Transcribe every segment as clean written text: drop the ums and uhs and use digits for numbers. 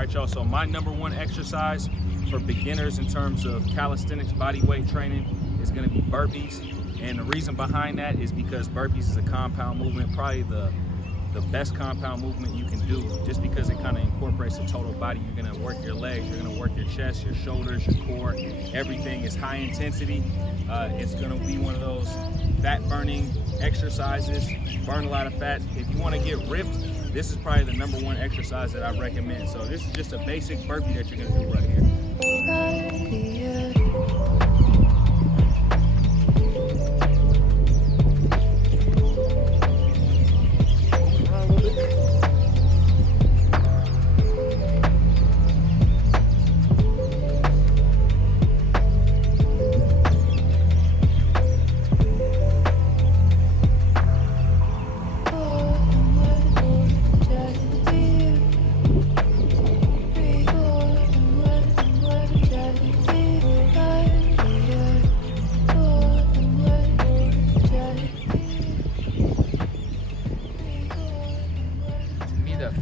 right, y'all, so my #1 exercise for beginners in terms of calisthenics body weight training is gonna be burpees. And the reason behind that is because burpees is a compound movement, probably the best compound movement you can do, just because it kind of incorporates the total body. You're gonna work your legs, you're gonna work your chest, your shoulders, your core, everything is high intensity. It's gonna be one of those fat burning exercises, burn a lot of fat. If you wanna get ripped, this is probably the #1 exercise that I recommend. So this is just a basic burpee that you're gonna do right here.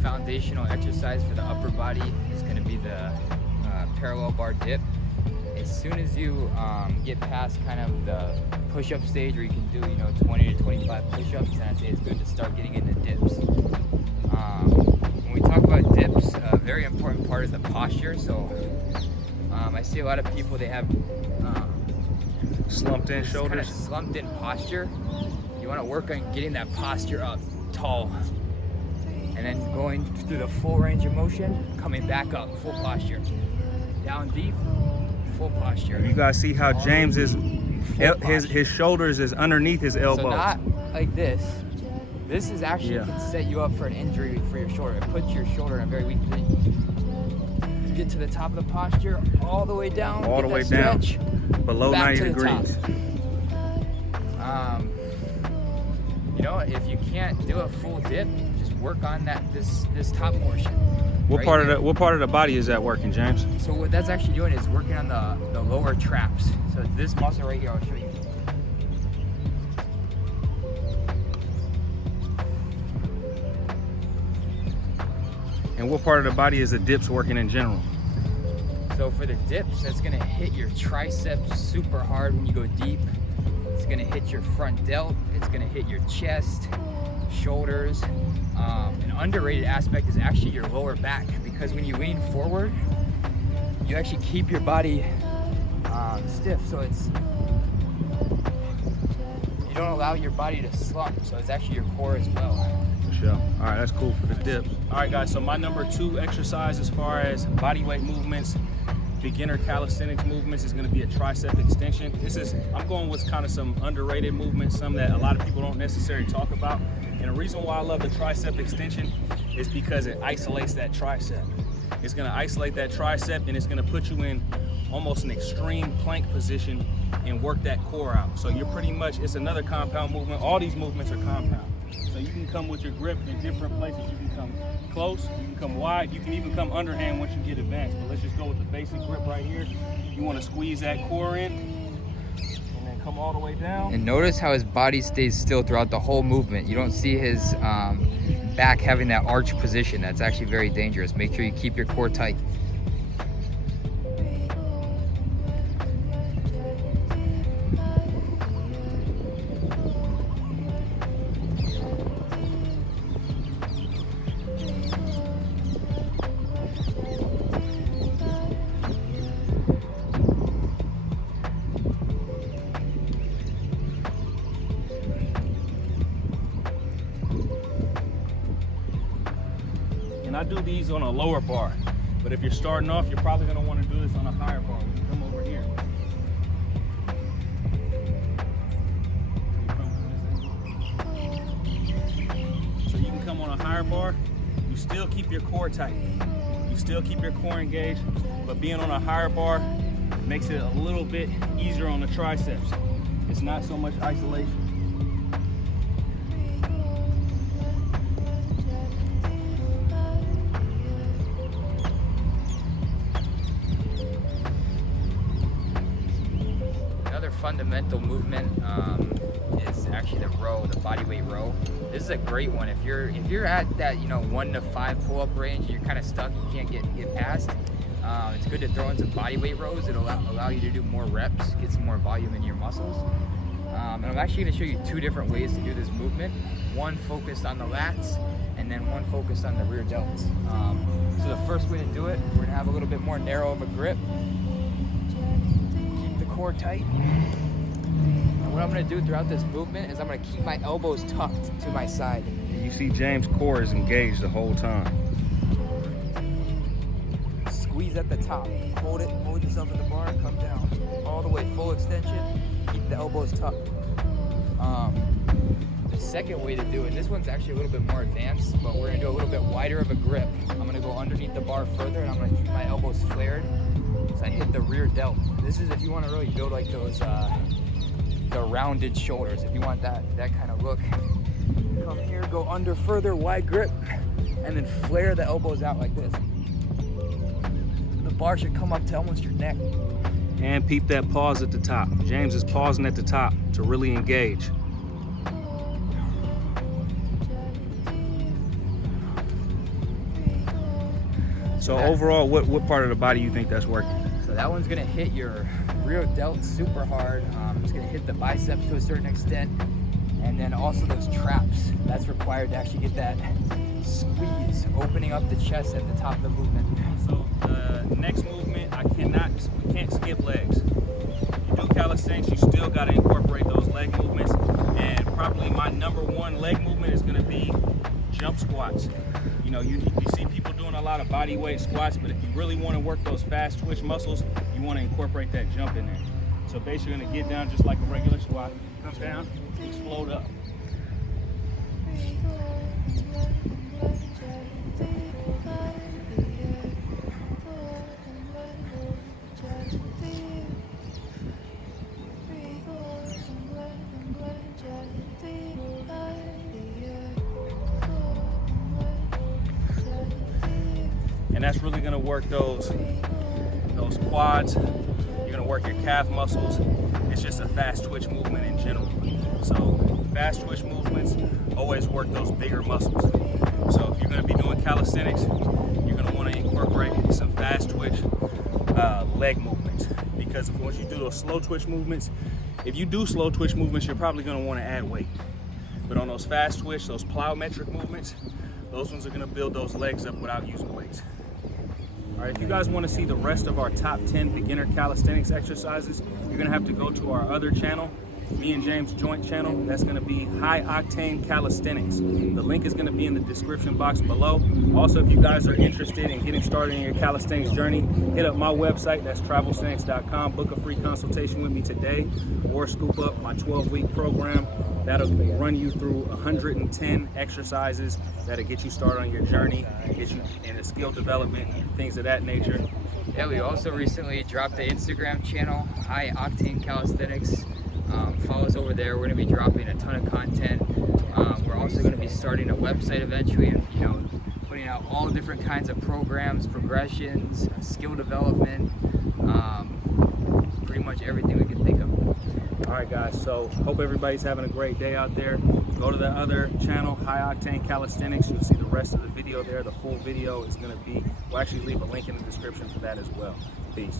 Foundational exercise for the upper body is going to be the parallel bar dip. As soon as you get past kind of the push-up stage where you can do 20 to 25 push-ups, then I'd say it's good to start getting into dips. When we talk about dips, a very important part is the posture. So I see a lot of people, they have slumped in shoulders, kind of slumped in posture. You want to work on getting that posture up tall, and then going through the full range of motion, coming back up, full posture. Down deep, full posture. You guys see how James is, his shoulders is underneath his elbows. So not like this. This is actually can set you up for an injury for your shoulder. It puts your shoulder in a very weak position. You get to the top of the posture, all the way down. All the way down, below 90 degrees. If you can't do a full dip, just work on this top portion. What part of the body is that working, James? So what that's actually doing is working on the lower traps. So this muscle right here, I'll show you. And what part of the body is the dips working in general? So for the dips, that's gonna hit your triceps super hard when you go deep. It's gonna hit your front delt. It's gonna hit your chest, shoulders. An underrated aspect is actually your lower back, because when you lean forward, you actually keep your body stiff. So you don't allow your body to slump. So it's actually your core as well. For sure. All right, that's cool for the dips. All right, guys. So my #2 exercise as far as body weight movements, beginner calisthenics movements, is going to be a tricep extension. I'm going with kind of some underrated movements, some that a lot of people don't necessarily talk about. And the reason why I love the tricep extension is because it isolates that tricep. It's going to isolate that tricep, and it's going to put you in almost an extreme plank position and work that core out. So you're pretty much, it's another compound movement. All these movements are compound. So you can come with your grip in different places. You can come close, you can come wide, you can even come underhand once you get advanced. But let's just go with the basic grip right here. You want to squeeze that core in and then come all the way down. And notice how his body stays still throughout the whole movement. You don't see his back having that arch position. That's actually very dangerous. Make sure you keep your core tight. And I do these on a lower bar, but if you're starting off, you're probably gonna want to do this on a higher bar. We can come over here. So you can come on a higher bar, you still keep your core tight. You still keep your core engaged, but being on a higher bar makes it a little bit easier on the triceps. It's not so much isolation. Fundamental movement is actually the row, the body weight row. This is a great one if you're at that 1 to 5 pull-up range and you're kind of stuck, you can't get past. It's good to throw in some body weight rows. It'll allow you to do more reps, get some more volume in your muscles. And I'm actually going to show you 2 different ways to do this movement. One focused on the lats, and then one focused on the rear delts. So the first way to do it, we're going to have a little bit more narrow of a grip. Keep the core tight. And what I'm going to do throughout this movement is I'm going to keep my elbows tucked to my side. You see James' core is engaged the whole time. Squeeze at the top. Hold it, hold yourself in the bar, come down. All the way, full extension. Keep the elbows tucked. The second way to do it, this one's actually a little bit more advanced, but we're gonna do a little bit wider of a grip. I'm gonna go underneath the bar further, and I'm gonna keep my elbows flared as I hit the rear delt. This is if you want to really build like those the rounded shoulders. If you want that kind of look, come here, go under further, wide grip, and then flare the elbows out like this. The bar should come up to almost your neck. And peep that pause at the top. James is pausing at the top to really engage. So overall, what part of the body you think that's working? So that one's gonna hit your rear delt super hard. It's gonna hit the biceps to a certain extent. And then also those traps. That's required to actually get that squeeze, opening up the chest at the top of the movement. So the next movement, we can't skip legs. You do calisthenics, you still gotta incorporate those leg movements. And probably my number 1 leg movement is gonna be jump squats. You see people doing a lot of body weight squats, but if you really wanna work those fast twitch muscles, you wanna incorporate that jump in there. So basically you're gonna get down just like a regular squat, come down, explode up. And that's really gonna work those quads. You're gonna work your calf muscles. It's just a fast twitch movement in general. So fast twitch movements always work those bigger muscles. So if you're gonna be doing calisthenics, you're gonna wanna incorporate some fast twitch leg movements. Because once you do those slow twitch movements, if you do slow twitch movements, you're probably gonna wanna add weight. But on those fast twitch, those plyometric movements, those ones are gonna build those legs up without using weights. All right, if you guys want to see the rest of our top 10 beginner calisthenics exercises, you're going to have to go to our other channel, me and James' joint channel. That's going to be High Octane Calisthenics. The link is going to be in the description box below. Also, if you guys are interested in getting started in your calisthenics journey, hit up my website. That's Travelsthenix.com. Book a free consultation with me today, or scoop up my 12-week program. That'll run you through 110 exercises that'll get you started on your journey, get you into skill development, things of that nature. Yeah, we also recently dropped the Instagram channel, High Octane Calisthenics. Follow us over there. We're going to be dropping a ton of content. We're also going to be starting a website eventually, and putting out all different kinds of programs, progressions, skill development, pretty much everything we can think of. All right, guys, so hope everybody's having a great day out there. Go to the other channel, High Octane Calisthenics. You'll see the rest of the video there. The full video is going to be, we'll actually leave a link in the description for that as well. Peace.